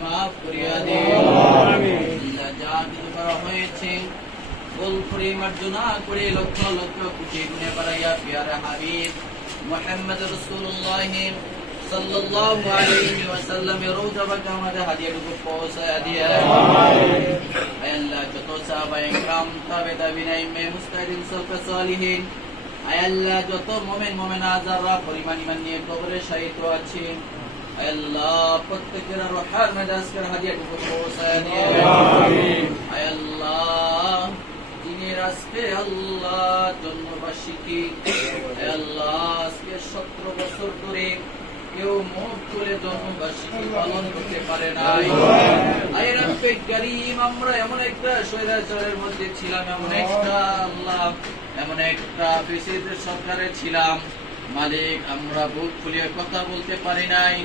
মাফ করিয়া দিন আল্লাহ যা কিছু করা হয়েছে ভুল করে মার্জনা করে লক্ষ লক্ষ কোটি গুণে বাড়াইয়া পিয়ারে হাবিব মুহাম্মদ রাসূলুল্লাহ সাল্লাল্লাহু আলাইহি ওয়াসাল্লাম রওজা পাকে আমাদের হাদিয়াটুকু পৌঁছায়া দিয়ে আয় আল্লাহ যত সাহাবায়ে کرام তাবে তাবিঈন ইমাম মুস্তাহিদিন সালফে সালিহিন আয় আল্লাহ যত মুমিন মুমিনা যারা পরিমাণ ঈমান নিয়ে কবরে শাহীদ আছেন আয় আল্লাহ প্রত্যেকের রূহের মেজাজের হাদিয়াটুকু পৌঁছায়া দিয়ে আমিন আয় আল্লাহ দিনের আজকে আল্লাহ জন্মবার্ষিকী আয় আল্লাহ আজকে 17 বছর ধরে কেউ মুখ খুলে জন্মবার্ষিকী পালন করতে পারে নাই আয় রব্বে করিম আমরা এমন একটা স্বৈরাচারের মধ্যে ছিলাম এমন একটা ফ্যাসিস্ট সরকারে ছিলাম মালিক আমরা বুক খুলে কথা বলতে পারি নাই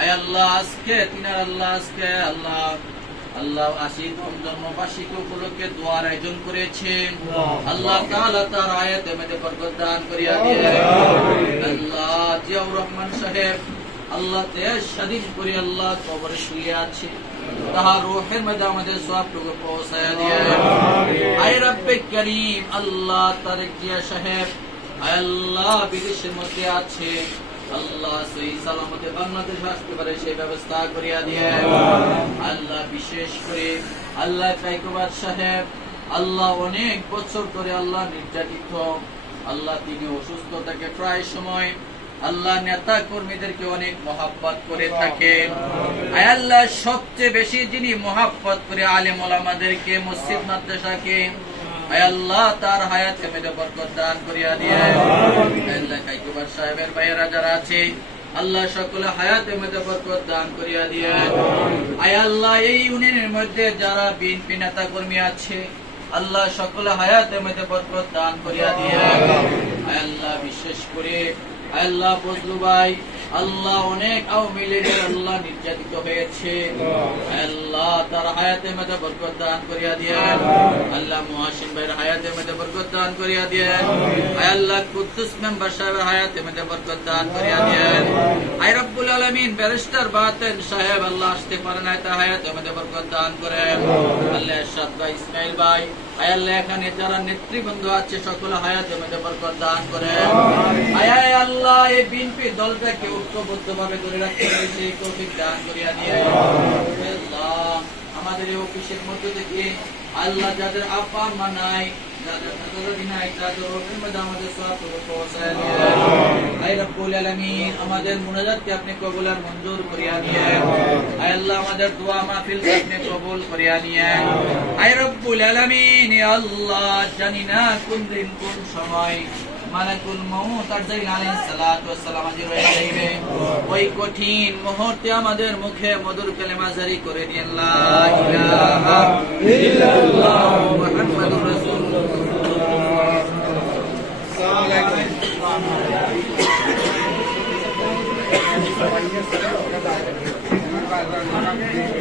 আয় আল্লাহ আজকে তিনার আল্লাহ আজকে আল্লাহ 80তম জন্মবার্ষিকী উপলক্ষে দোয়ার আয়োজন করেছেন আল্লাহ তাআলা তার আয়াতের মধ্যে বরকত দান করিয়া দিন আল্লাহ জিয়াউর রহমান সাহেব আল্লাহ দেশ স্বাধীন করে আল্লাহ কবরে শুয়ে আছে তাহার রূহের মধ্যে আমাদের সওয়াবটুকু পৌঁছায়া দিন আয় রব্বে করিম আল্লাহ তারেক জিয়া সাহেব আয় আল্লাহ বিদেশের মধ্যে আছে আল্লাহ সহি সালামতে বাংলাদেশ আসতে পারে সেই ব্যবস্থা করিয়া দিয়ে আল্লাহ বিশেষ করে আল্লাহ কাইকোবার সাহেব আল্লাহ অনেক বছর ধরে আল্লাহ নির্যাতিত আল্লাহ তিনি অসুস্থ থাকে প্রায় সময় আল্লাহ নেতা কর্মীদেরকে অনেক মহব্বত করে থাকেন আয় আল্লাহ সবচেয়ে বেশি যিনি মহব্বত করে আলেম ওলামাদেরকে মসজিদ মাদ্রাসাকে আয় আল্লাহ তার হায়াতে মধ্যে বরকত দান করিয়া দিন আল্লাহ কাইকোবার সাহেবের ভাইয়েরা যারা আছে আল্লাহ সকলে হায়াতে মধ্যে বরকত দান করিয়া দিন আয় আল্লাহ এই ইউনিয়নের মধ্যে যারা বিএনপি নেতা কর্মী আছে আল্লাহ সকলে হায়াতে মধ্যে বরকত দান করিয়া দিন আয় আল্লাহ বিশেষ করে আয় আল্লাহ ফজলু ভাই আল্লাহ অনেক আওয়ামী লীগের আল্লাহ নির্যাতিত হয়েছে আল্লাহ তার হায়াতের মধ্যে বরকত দান করিয়া দিন আল্লাহ মুহাসিন ভাইয়ের হায়াতের মধ্যে বরকত দান করিয়া দিন আয় আল্লাহ কুদ্দুস মেম্বার সাহেবের হায়াতের মধ্যে বরকত দান করিয়া দিন আয় রব্বুল আলামিন ব্যারিস্টার বাতেন সাহেব আল্লাহ আসতে পারে না তার হায়াতের মধ্যে বরকত দান করেন আল্লাহ ইরশাদ ভাই ইসমাইল ভাই আয় আল্লাহ এখানে যারা নেতৃবৃন্দ আছে সকলে হায়াতের মধ্যে বরকত দান করেন আয় আল্লাহ এই বিএনপি দলটাকে ঐক্যবদ্ধভাবে ধরে রাখতে সেই তৌফিক দান করিয়া দিয়ে আল্লাহ আমাদের এই অফিসের মধ্যে থেকে আল্লাহ যাদের আপা মা নাই যাদের দাদা নাই তাদের রূহের মধ্যে আমাদের সওয়াবটুকু পৌঁছায় দিন আয় রব্বুল আলামিন আমাদের মুনাজাতকে আপনি কবুল আর মঞ্জুর করিয়া নিয়েন আয় আল্লাহ আমাদের দোয়া মাহফিল আপনি কবুল করিয়া নিয়েন আয় রব্বুল আলামিন ইয়া আল্লাহ জানি না কোন দিন কোন সময় মালাকুল মউত আজরাইল আলাইহিস সালাতু ওয়াস সালাম হাজির হয়ে যাইবে ওই কঠিন মুহূর্তে আমাদের মুখে মধুর কালেমা জারি করে দিন লা ইলাহা ইল্লাল্লাহ মুহাম্মাদুর রাসূলুল্লাহ সাল্লাল্লাহু আলাইহি ওয়াসাল্লাম